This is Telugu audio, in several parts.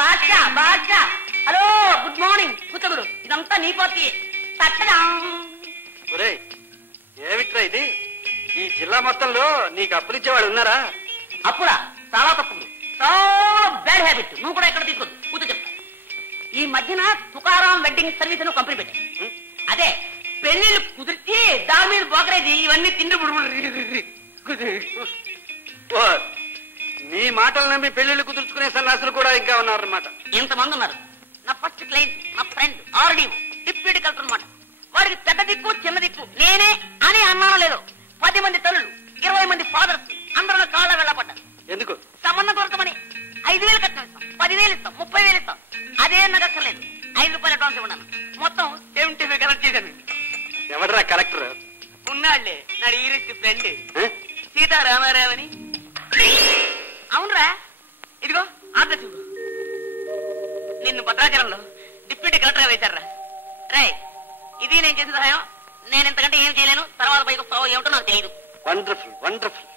భాష భాష. Hello, good morning. కూతురు, ఇదంతా నీ పార్టీ. ఏమిట్రా ఇది? ఈ జిల్లా మొత్తంలో నీకు అప్పులిచ్చేవాడు ఉన్నారా? అప్పుడా? చాలా తప్పులు, చాలా బ్యాడ్ హ్యాబిట్. నువ్వు కూడా ఎక్కడ తీసుకోద్దు. కూతురు చెప్తా. ఈ మధ్యన తుకారాం వెడ్డింగ్ సర్వీస్ అని కంపెనీ పెట్టా. అదే పెళ్లిళ్ళు కుదిర్చి దాని మీద బోకరేది ఇవన్నీ తిండి నీ మాటలు నమ్మి పెళ్లిళ్ళు కుదుర్చుకునే సన్నాసులు కూడా ఇంకా ఉన్నారన్నమాట. ఎంతమంది ఉన్నారు. నా ఫస్ట్ క్లయింట్ నా ఫ్రెండ్ ఆర్డీ డిప్యూటీ కలెక్టర్ అనమాట. వాడికి పెద్ద దిక్కు చిన్న దిక్కు నేనే అని అన్నానో లేదో 10 మంది తల్లులు 20 మంది ఫాదర్స్ అందరూ కాళ్ళ వెళ్ళపడ్డారు. ఎందుకు? సంబంధం దొరకమని. 5,000 కట్నం ఇస్తాం, 10,000 ఇస్తాం, 30,000 ఇస్తాం. అదే నాకు అక్కర్లేదు. 5 రూపాయలు అడ్వాన్స్ ఇవ్వడాను. మొత్తం 75 కలెక్ట్ చేశాను. ఎవడరా కలెక్టర్? ఉన్నాళ్లే నా ఈరిస్ట్ ఫ్రెండ్ సీతారామారావని. అవునరా, ఇదిగో ఆర్డర్ చూడు. నిన్ను భద్రాచలంలో డిప్యూటీ కలెక్టర్ వేశారా? రే, ఇది నేను చేసిన సహాయం. నేను ఇంతకంటే ఏం చేయలేను. తర్వాత పైకి వస్తావో ఏమిటో నాకు తెలియదు. Wonderful wonderful.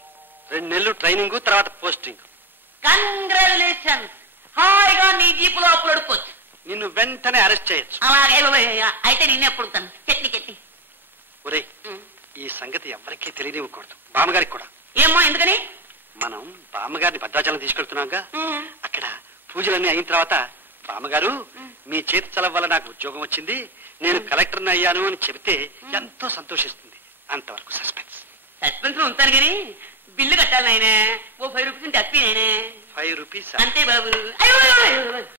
2 నెలలు ట్రైనింగ్, తర్వాత పోస్టింగ్. కంగ్రాచులేషన్స్. హాయిగా నీ జీపులో అప్పుడు అడుక్కోవచ్చు. నిన్ను వెంటనే అరెస్ట్ చేయొచ్చు. అలాగే అయితే నిన్నే అప్పుడుతాను. చట్నీ. ఒరే, ఈ సంగతి ఎవరికీ తెలియనివ్వకూడదు. బామ్మగారికి కూడా. ఏమో, ఎందుకని? మనం బామ్మగారిని భద్రాచలం తీసుకెళ్తున్నాగా. అక్కడ పూజలన్నీ అయిన తర్వాత బామ్మగారు మీ చేతి చలవ వల్ల నాకు ఉద్యోగం వచ్చింది, నేను కలెక్టర్ని అయ్యాను అని చెబితే ఎంతో సంతోషిస్తుంది. అంతవరకు సస్పెన్స్ లో ఉంటాను కానీ బిల్లు కట్టాలి నాయనే. ఓ 5 రూపీస్ తప్పి 5 రూపీస్ అంతే బాబు.